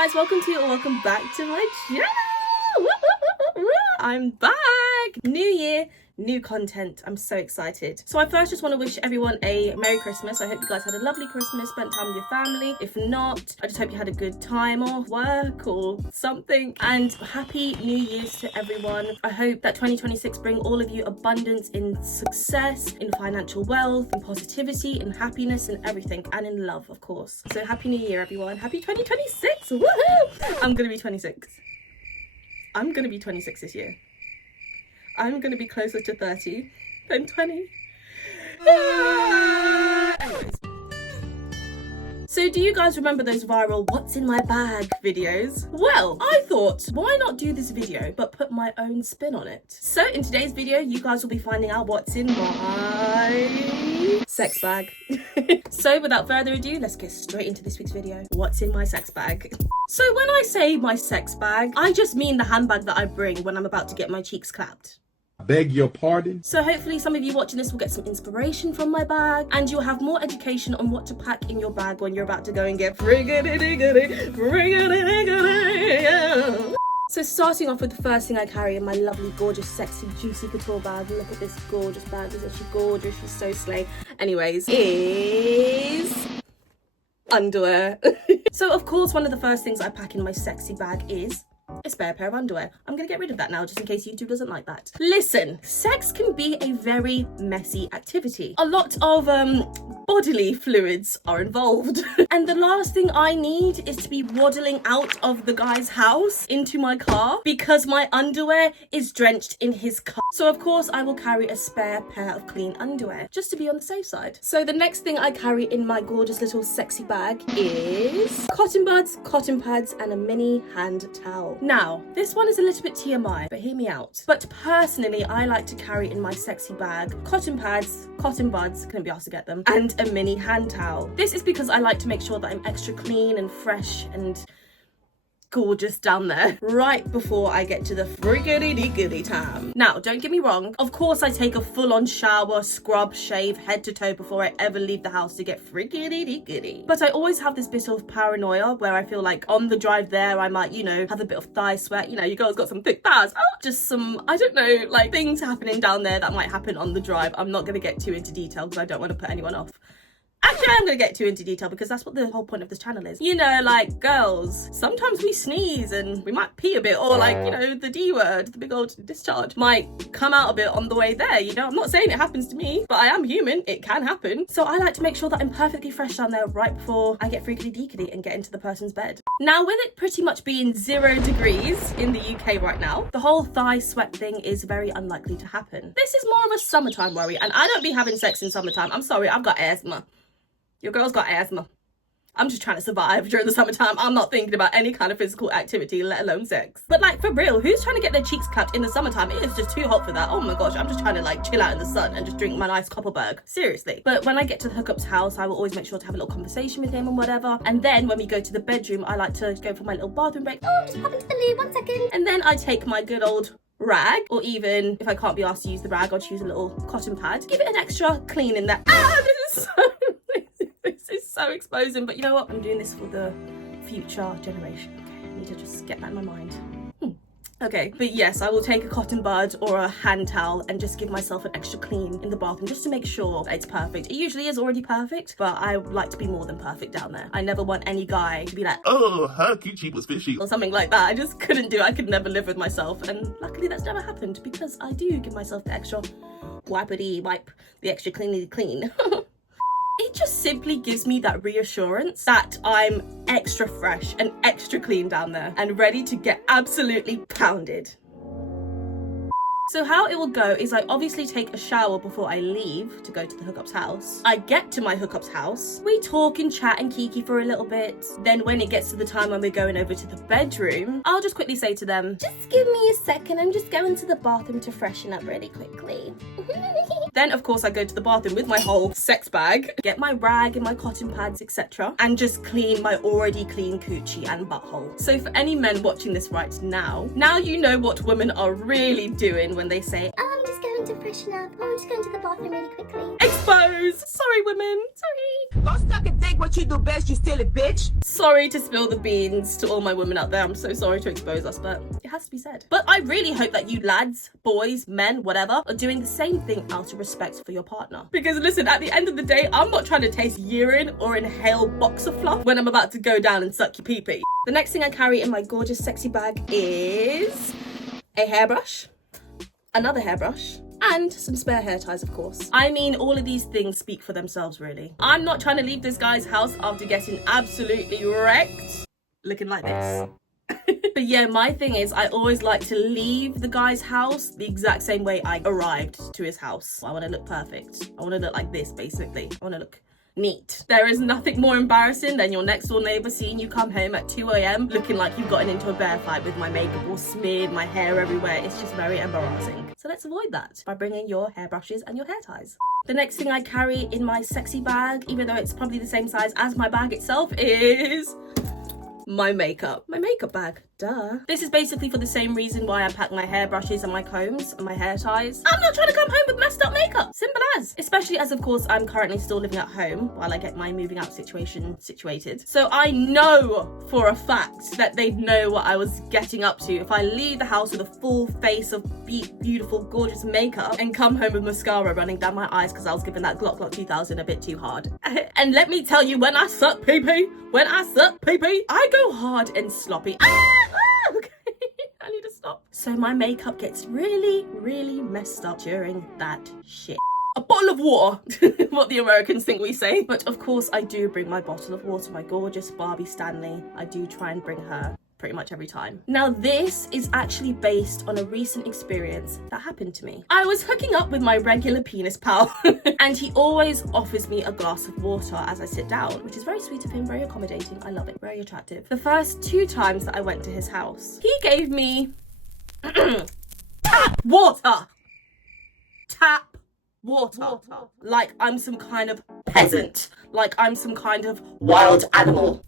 guys, welcome back to my channel. I'm back. New year, new content. I'm so excited. So I first just want to wish everyone a Merry Christmas. I hope you guys had a lovely Christmas, spent time with your family. If not, I just hope you had a good time off work or something. And Happy New Year's to everyone. I hope that 2026 bring all of you abundance in success, in financial wealth, in positivity, in happiness, and everything, and in love, of course. So Happy New Year, everyone. Happy 2026. Woohoo! I'm gonna be 26. I'm gonna be 26 this year. I'm gonna be closer to 30 than 20. Anyways. So do you guys remember those viral what's in my bag videos? Well, I thought, why not do this video but put my own spin on it? So in today's video, you guys will be finding out what's in my sex bag. So without further ado, let's get straight into this week's video. What's in my sex bag? So when I say my sex bag, I just mean the handbag that I bring when I'm about to get my cheeks clapped. Beg your pardon? So hopefully some of you watching this will get some inspiration from my bag, and you'll have more education on what to pack in your bag when you're about to go and get friggity-diggity. So starting off with the first thing I carry in my lovely, gorgeous, sexy, juicy couture bag. Look at this gorgeous bag. Isn't she gorgeous? She's so slay. Anyways, is underwear. So of course, one of the first things I pack in my sexy bag is a spare pair of underwear. I'm gonna get rid of that now just in case YouTube doesn't like that. Listen, sex can be a very messy activity. A lot of bodily fluids are involved. And the last thing I need is to be waddling out of the guy's house into my car because my underwear is drenched in his car. So of course I will carry a spare pair of clean underwear just to be on the safe side. So the next thing I carry in my gorgeous little sexy bag is cotton buds, cotton pads, and a mini hand towel. Now, this one is a little bit TMI, but hear me out. But personally, I like to carry in my sexy bag cotton pads, cotton buds, couldn't be asked to get them, and a mini hand towel. This is because I like to make sure that I'm extra clean and fresh and gorgeous down there right before I get to the friggity-diggity time. Now, don't get me wrong. Of course, I take a full-on shower, scrub, shave, head to toe before I ever leave the house to get friggity-diggity. But I always have this bit of paranoia where I feel like on the drive there, I might, you know, have a bit of thigh sweat. You know, you girls got some thick thighs. Oh, just some, I don't know, like things happening down there that might happen on the drive. I'm not going to get too into detail because I don't want to put anyone off. Actually, I'm going to get too into detail because that's what the whole point of this channel is. You know, like, girls, sometimes we sneeze and we might pee a bit, or like, you know, the D word, the big old discharge might come out a bit on the way there, you know? I'm not saying it happens to me, but I am human. It can happen. So I like to make sure that I'm perfectly fresh down there right before I get freakity-deakity and get into the person's bed. Now, with it pretty much being 0 degrees in the UK right now, the whole thigh sweat thing is very unlikely to happen. This is more of a summertime worry, and I don't be having sex in summertime. I'm sorry, I've got asthma. Your girl's got asthma. I'm just trying to survive during the summertime. I'm not thinking about any kind of physical activity, let alone sex. But like, for real, who's trying to get their cheeks clapped in the summertime? It is just too hot for that. Oh my gosh, I'm just trying to like chill out in the sun and just drink my nice Copperberg. Seriously. But when I get to the hookup's house, I will always make sure to have a little conversation with him and whatever. And then when we go to the bedroom, I like to go for my little bathroom break. Oh, I'm just popping to the loo, 1 second. And then I take my good old rag, or even if I can't be asked to use the rag, I'll choose a little cotton pad. Give it an extra clean in there. Ah, this is so... This is so exposing, but you know what? I'm doing this for the future generation. Okay, I need to just get that in my mind. Okay, but yes, I will take a cotton bud or a hand towel and just give myself an extra clean in the bathroom just to make sure that it's perfect. It usually is already perfect, but I would like to be more than perfect down there. I never want any guy to be like, oh, her coochie was fishy, or something like that. I just couldn't do it. I could never live with myself, and luckily that's never happened because I do give myself the extra wipe, the extra clean. It just simply gives me that reassurance that I'm extra fresh and extra clean down there and ready to get absolutely pounded. So how it will go is I obviously take a shower before I leave to go to the hookup's house. I get to my hookup's house. We talk and chat and kiki for a little bit. Then when it gets to the time when we're going over to the bedroom, I'll just quickly say to them, just give me a second. I'm just going to the bathroom to freshen up really quickly. Then of course I go to the bathroom with my whole sex bag, get my rag and my cotton pads, etc. and just clean my already clean coochie and butthole. So for any men watching this right now you know what women are really doing when they say, oh, I'm just going to freshen up. Oh, I'm just going to the bathroom really quickly. Expose! Sorry, women. Sorry. Go suck and take what you do best, you silly bitch. Sorry to spill the beans to all my women out there. I'm so sorry to expose us, but it has to be said. But I really hope that you lads, boys, men, whatever, are doing the same thing out of respect for your partner. Because listen, at the end of the day, I'm not trying to taste urine or inhale boxer fluff when I'm about to go down and suck your pee-pee. The next thing I carry in my gorgeous sexy bag is a hairbrush, another hairbrush, and some spare hair ties, of course. I mean, all of these things speak for themselves, really. I'm not trying to leave this guy's house after getting absolutely wrecked, looking like this. But yeah, my thing is, I always like to leave the guy's house the exact same way I arrived to his house. I want to look perfect. I want to look like this, basically. I want to look neat. There is nothing more embarrassing than your next door neighbour seeing you come home at 2 a.m. looking like you've gotten into a bear fight with my makeup all smeared, my hair everywhere. It's just very embarrassing. So let's avoid that by bringing your hairbrushes and your hair ties. The next thing I carry in my sexy bag, even though it's probably the same size as my bag itself, is my makeup. My makeup bag. Duh. This is basically for the same reason why I pack my hairbrushes and my combs and my hair ties. I'm not trying to come home with messed up makeup. Simple as. Especially as, of course, I'm currently still living at home while I get my moving out situation situated. So I know for a fact that they'd know what I was getting up to if I leave the house with a full face of beautiful, gorgeous makeup and come home with mascara running down my eyes because I was giving that Glock 2000 a bit too hard. And let me tell you, when I suck pee-pee, I go hard and sloppy. Okay, I need to stop. So my makeup gets really, really messed up during that shit. A bottle of water, what the Americans think we say. But of course I do bring my bottle of water, my gorgeous Barbie Stanley. I do try and bring her pretty much every time. Now this is actually based on a recent experience that happened to me. I was hooking up with my regular penis pal and he always offers me a glass of water as I sit down, which is very sweet of him, very accommodating. I love it, very attractive. The first 2 times that I went to his house, he gave me tap water. Tap water. Like I'm some kind of peasant, like I'm some kind of wild animal.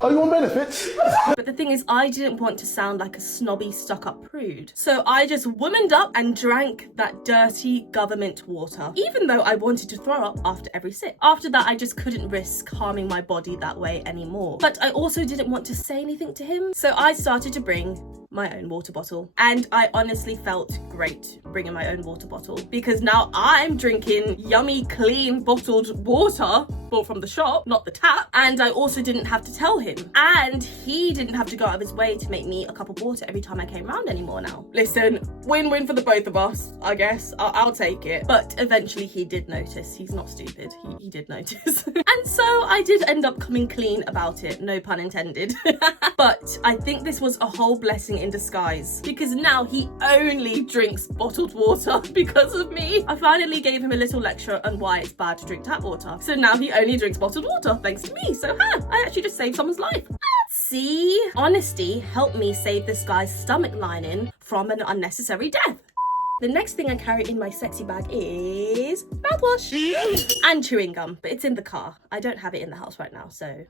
Are you on benefits? But the thing is, I didn't want to sound like a snobby, stuck-up prude. So I just womaned up and drank that dirty government water, even though I wanted to throw up after every sip. After that, I just couldn't risk harming my body that way anymore. But I also didn't want to say anything to him. So I started to bring my own water bottle. And I honestly felt great bringing my own water bottle because now I'm drinking yummy, clean, bottled water bought from the shop, not the tap. And I also didn't have to tell him. And he didn't have to go out of his way to make me a cup of water every time I came around anymore now. Listen, win-win for the both of us, I guess. I'll take it. But eventually he did notice. He's not stupid. He did notice. And so I did end up coming clean about it. No pun intended. But I think this was a whole blessing in disguise because now he only drinks bottled water because of me. I finally gave him a little lecture on why it's bad to drink tap water. So now he only drinks bottled water thanks to me. So I actually just saved someone's life. See, honesty helped me save this guy's stomach lining from an unnecessary death. The next thing I carry in my sexy bag is mouthwash and chewing gum, but it's in the car. I don't have it in the house right now, so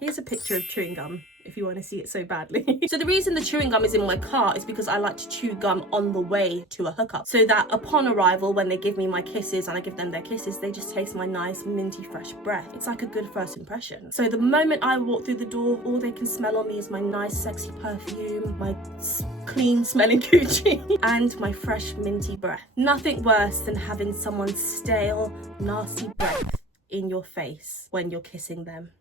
here's a picture of chewing gum if you want to see it so badly. So the reason the chewing gum is in my car is because I like to chew gum on the way to a hookup, so that upon arrival, when they give me my kisses and I give them their kisses, they just taste my nice minty fresh breath. It's like a good first impression. So the moment I walk through the door, all they can smell on me is my nice sexy perfume, my clean smelling coochie and my fresh minty breath. Nothing worse than having someone's stale, nasty breath in your face when you're kissing them.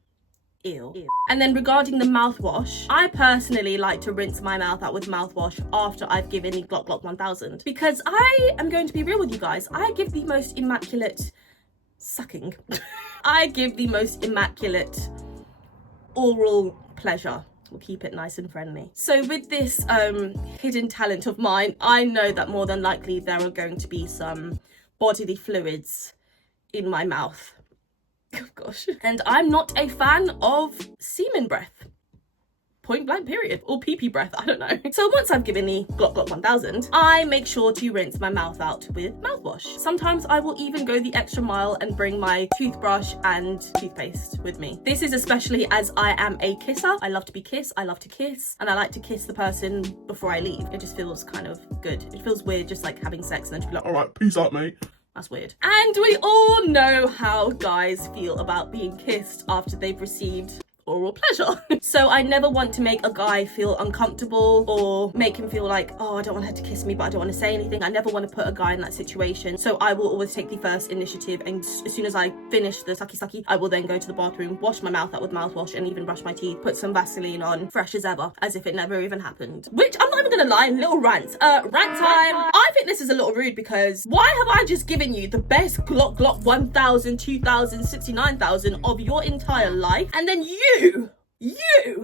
Ew. And then regarding the mouthwash, I personally like to rinse my mouth out with mouthwash after I've given the Glock 1000 because I am going to be real with you guys. I give the most immaculate sucking. I give the most immaculate oral pleasure. We'll keep it nice and friendly. So with this hidden talent of mine, I know that more than likely there are going to be some bodily fluids in my mouth. Oh gosh. And I'm not a fan of semen breath. Point blank period. Or pee-pee breath, I don't know. So once I've given the Glock 1000, I make sure to rinse my mouth out with mouthwash. Sometimes I will even go the extra mile and bring my toothbrush and toothpaste with me. This is especially as I am a kisser. I love to be kissed, I love to kiss, and I like to kiss the person before I leave. It just feels kind of good. It feels weird just like having sex and then to be like, All right, peace out, mate. That's weird. And we all know how guys feel about being kissed after they've received oral pleasure. So I never want to make a guy feel uncomfortable or make him feel like, oh, I don't want her to kiss me, but I don't want to say anything. I never want to put a guy in that situation. So I will always take the first initiative, and as soon as I finish the sucky, I will then go to the bathroom, wash my mouth out with mouthwash, and even brush my teeth, put some Vaseline on, fresh as ever, as if it never even happened. Which, I'm not even gonna lie, little rant. Rant time. I think this is a little rude, because why have I just given you the best Glock 1000, 2000, 69,000 of your entire life, and then you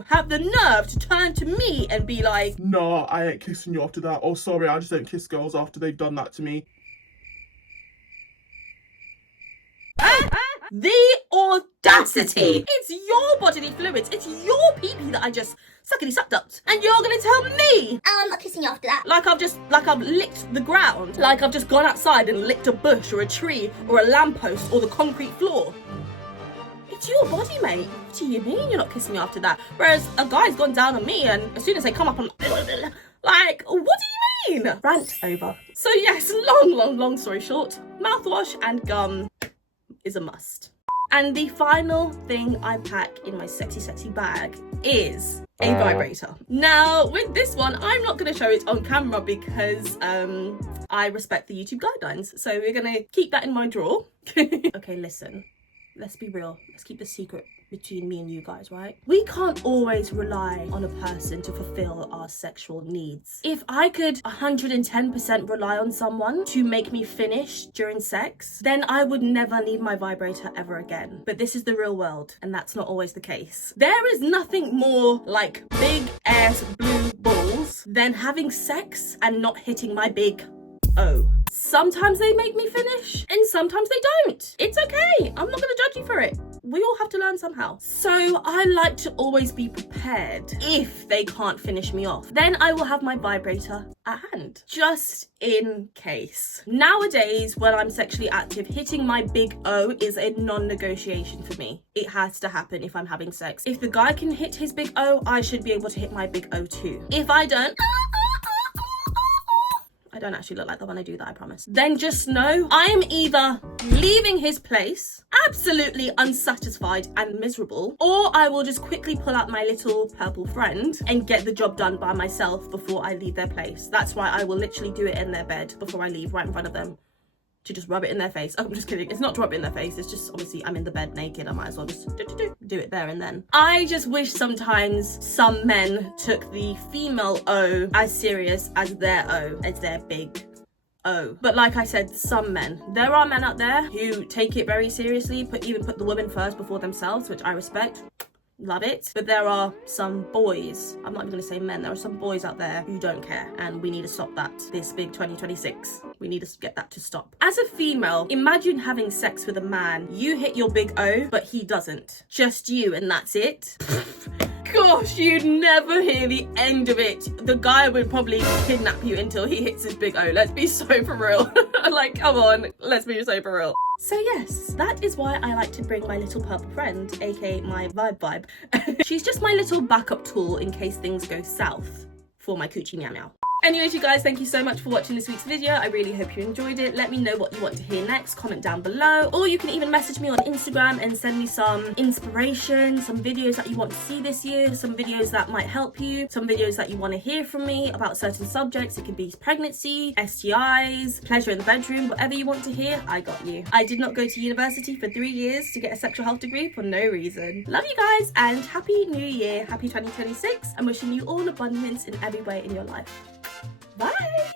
have the nerve to turn to me and be like, nah, I ain't kissing you after that. Oh, sorry, I just don't kiss girls after they've done that to me. The audacity! It's your bodily fluids, it's your pee-pee that I just sucked up, and you're gonna tell me I'm not kissing you after that. like I've licked the ground, like I've just gone outside and licked a bush or a tree or a lamppost or the concrete floor. It's your body, mate. What do you mean you're not kissing me after that? Whereas a guy's gone down on me, and as soon as they come up, I'm like, what do you mean? Rant over. So yes, long story short, mouthwash and gum is a must. And the final thing I pack in my sexy bag is a vibrator. Now, with this one, I'm not going to show it on camera because I respect the YouTube guidelines. So we're going to keep that in my drawer. Okay, listen. Let's be real. Let's keep the secret between me and you guys, right? We can't always rely on a person to fulfill our sexual needs. If I could 110% rely on someone to make me finish during sex, then I would never need my vibrator ever again. But this is the real world, and that's not always the case. There is nothing more like big ass blue balls than having sex and not hitting my big O. Sometimes they make me finish and sometimes they don't. It's okay. I'm not gonna judge you for it. We all have to learn somehow. So I like to always be prepared if they can't finish me off. Then I will have my vibrator at hand, just in case. Nowadays, when I'm sexually active, hitting my big O is a non-negotiation for me. It has to happen if I'm having sex. If the guy can hit his big O, I should be able to hit my big O too. If I don't, I don't actually look like that when I do that, I promise. Then just know I am either leaving his place absolutely unsatisfied and miserable, or I will just quickly pull out my little purple friend and get the job done by myself before I leave their place. That's why I will literally do it in their bed before I leave, right in front of them, to just rub it in their face. Oh, I'm just kidding. It's not to rub it in their face. It's just, obviously, I'm in the bed naked. I might as well just do it there and then. I just wish sometimes some men took the female O as serious as their O, as their big O. But like I said, some men. There are men out there who take it very seriously, even put the woman first before themselves, which I respect. Love it. But there are some boys, I'm not even gonna say men, there are some boys out there who don't care, and we need to stop that this big 2026. We need to get that to stop. As a female, imagine having sex with a man. You hit your big O, but he doesn't. Just you, and that's it. Gosh, you'd never hear the end of it. The guy would probably kidnap you until he hits his big O. Let's be so for real. Like, come on, let's be so for real. So yes, that is why I like to bring my little purple friend, aka my vibe. She's just my little backup tool in case things go south for my coochie meow meow. Anyways, you guys, thank you so much for watching this week's video. I really hope you enjoyed it. Let me know what you want to hear next. Comment down below. Or you can even message me on Instagram and send me some inspiration, some videos that you want to see this year, some videos that might help you, some videos that you want to hear from me about certain subjects. It could be pregnancy, STIs, pleasure in the bedroom, whatever you want to hear, I got you. I did not go to university for 3 years to get a sexual health degree for no reason. Love you guys, and happy new year, happy 2026. I'm wishing you all abundance in every way in your life. Bye!